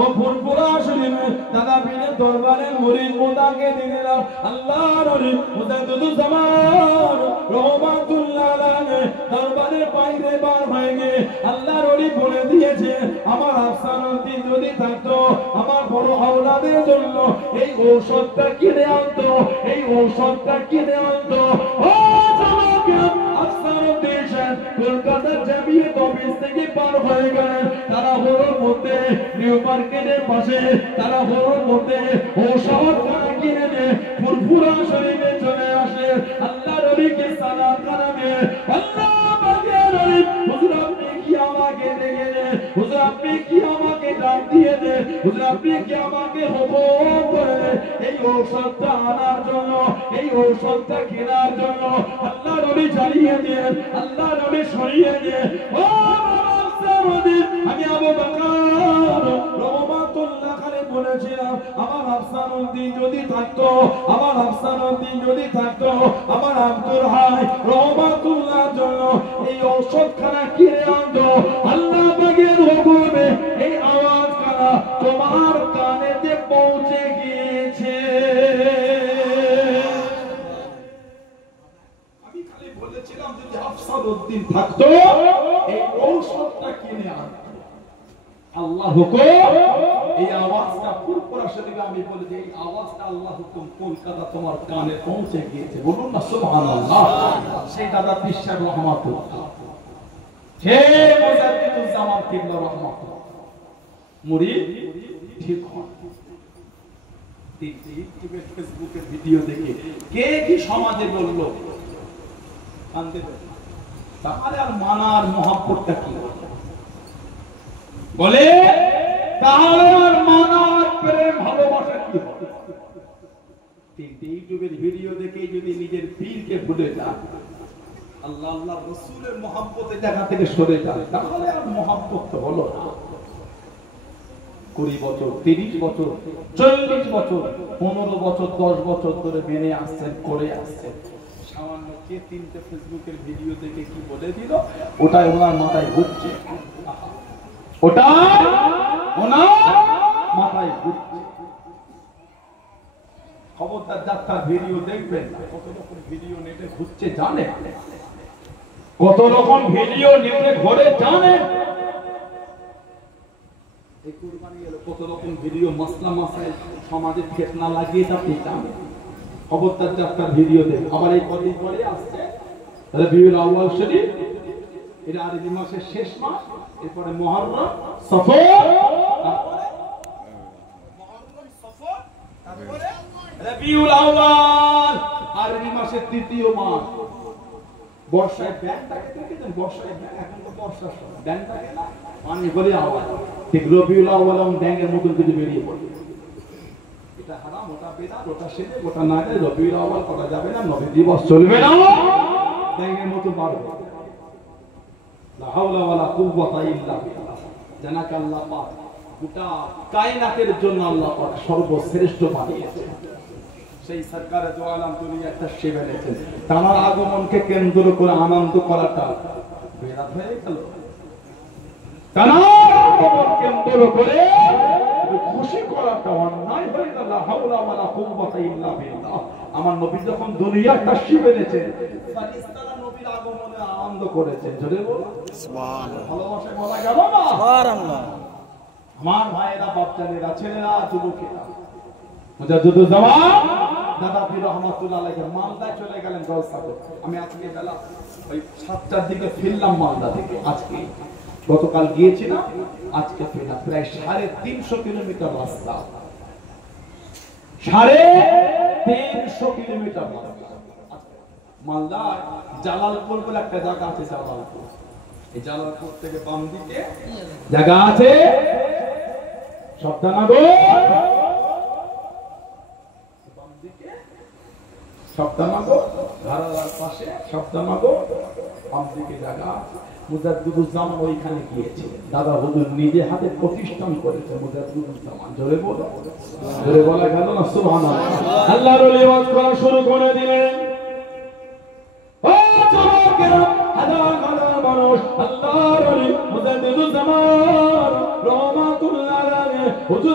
ও ফুরফুরা শরীফে দাদা পীরের দরবারে মুরিদ মুদাকে দিয়ে দিলাম আল্লাহর ওলি মুজাদ্দিদুল জামান রহমাতুল্লাহ আলাইহি দরবারে বাইরে বার হয়ে গিয়ে আল্লাহর ওলি বলে দিয়েছে আমার আফসানুদ্দিন যদি থাকতো আমার বড় আওলাদের জন্য এই ঔষধটা কিনে আনতো, এই ঔষধটা কিনে আনতো। ও জনাব আফসানুদ্দিন কলকাতার জামিয়াত অফিস থেকে পার হয়ে গেলেন তারা বড়র মধ্যে নিউ মার্কেটের পাশে তারা বড়র মধ্যে ঔষধ খানা কিনে নিয়ে ফুরফুরা শরীফে চলে আসে আল্লাহর ওলিকে সালাম জানাবে আল্লাহ পাকের ওলি হুজুর আপনি কি আমাকে দেখে হুজুর আপনি কি আমাকে ডাক দিয়ে দে হুজুর আপনি কি আমাকে হুকুম করে এই ঔষধটা আনার জন্য এই ঔষধটা কেনার জন্য আল্লাহর ওলি জানিয়ে দিয়ে আল্লাহর ওলি সরিয়ে দিয়ে ও আমি আবু বকর রহমাতুল্লাহ আলাইহি বলেছিলাম আমার আফসানুদ্দিন যদি থাকতো আমার আফসানুদ্দিন যদি থাকতো আমার আব্দুল হাই রহমাতুল্লাহ জন্য এই ঔষধখানা কিনে আনতো আল্লাহ পাকের হুকুমে এই আওয়াজখানা তোমার কানেতে পৌঁছে গিয়েছে। আমি খালি বলেছিলাম যদি আফসানুদ্দিন থাকতো এই ঔষধটা কিনে আনতো আল্লাহ হুকুম এই আওয়াজটা ফুরফুরা শরীফে আমি বলি যে এই আওয়াজটা আল্লাহ হুকুম কলকাতা তোমার কানে পৌঁছে গিয়েছে বলুন না সুবহানাল্লাহ। সেই দাদা পীর সাহেব রহমাতুল্লাহ হে মুজাদ্দিদুল জামান কিবলা রহমাতুল্লাহ মুরিদ ঠিক হয় ইউটিউবে ফেসবুকে ভিডিও দেখে কে কি সমাজে বললো কান্দে তাহলে আর মানার মহব্বতটা কি বলে তাহলে আর মানার প্রেম ভালোবাসা কি হবে? ইউটিউবের ভিডিও দেখে যদি নিজের পীরকে ভুলে যান আল্লাহ আল্লাহ রাসূলের মহব্বতের জায়গা থেকে সরে যান তাহলে আর মহব্বত তো হলো না। 20 বছর 30 বছর 40 বছর 15 বছর 10 বছর ধরে মেনে আসছেন করে আসছেন সামান্য কে তিনটে ফেসবুকের ভিডিও দেখে কি বলে দিল ওটাই ওনার মাথায় ঘুরছে ওটা ওনার মাথায় ঘুরছে। খবরদার যাত্রার ভিডিও দেখবেন কত রকম ভিডিও নেটে ঘুরছে জানে কত রকম ভিডিও নেটে ঘুরে জানে এই কুরবানি এলো কত রকম ভিডিও মাসলা মাসাইল সমাজে ফিতনা লাগিয়ে আপনি জানেন। খবরদার যাত্রার ভিডিও দেখ আবার এই কদিন পরে আসছে রবিউল আউয়াল শরীফ এটা আরবি মাসের শেষ মাস এরপরে মুহররম সফর তারপরে রবিউল আউয়াল আরবি মাসের তৃতীয় মাস বর্ষায় ব্যাংকটাকে দেখেছেন বর্ষায় এখন তো বর্ষার সময় ব্যাংকটাকে না পানি ভরে আওয়াজ ঠিক রবিউল আউয়াল ব্যাংকের মতন কিছু বেরিয়ে পড়ে এটা হারাম ওটা বেদাত ওটা শিরক ওটা না করে রবিউল আউয়াল করা যাবে না নবী দিবস চলবে না ব্যাংকের মতো বাড়বে লা হাওলা ওয়ালা কুওয়াতা ইল্লা বিল্লাহ জানাক আল্লাহ পাক গোটা কায়নাতের জন্য আল্লাহ পাক সর্বশ্রেষ্ঠ বানিয়েছেন সেই সরকারে দো আলম দুনিয়া একটা সেবা দিয়েছেন তার আগমনকে কেন্দ্র করে আনন্দ করাটা বেদাত হয়ে গেল তার আগমন কেন্দ্র করে খুশি করাটা অন্যায় হয়ে গেল লা হাওলা ওয়ালা কুওয়াতা ইল্লা বিল্লাহ। আমার নবী যখন দুনিয়াটা সেবা দিয়েছেন ফেরেশতারা নবীর আগমনে আনন্দ করেছেন জোরে বলো সুবহানাল্লাহ ভালোবাসা বলা গেল না সুবহানাল্লাহ। আমার ভাইয়েরা বাচ্চারা ছেলেরা যুবকেরা মুজাদ্দিদুল জামান দাদা পীর রহমাতুল্লাহ আলাইহি মালদায় চলে গেলেন জলসা করতে। আমি আজকে বেলা ওই 7টার দিকে ফিরলাম মালদা থেকে আজকে গতকাল গিয়েছিলাম আজকে ফিরলাম প্রায় 350 কিলোমিটার রাস্তা 350 কিলোমিটার রাস্তা মালদা জালালপুর বলে একটা জায়গা আছে জালালপুর এই জালালপুর থেকে বাম দিকে জায়গা আছে শব্দনগর বাম দিকে শব্দনগর ধারার পাশে শব্দনগর বাম দিকে জায়গা মুজাদ্দিদুল জামান ওইখানে গিয়েছে দাদা হুজুর নিজে হাতে প্রতিষ্ঠান করেছে মুজাদ্দিদুল জামান জোরে বলা গেল না সুবহানাল্লাহ। আল্লাহর ওলি ওয়াজ করা শুরু করে দিলেন ও যুবকেরা হাজার হাজার মানুষ আল্লাহর ওলি মুজাদ্দিদুল জামান রহমাতুল্লাহ আলাইহি হুজুর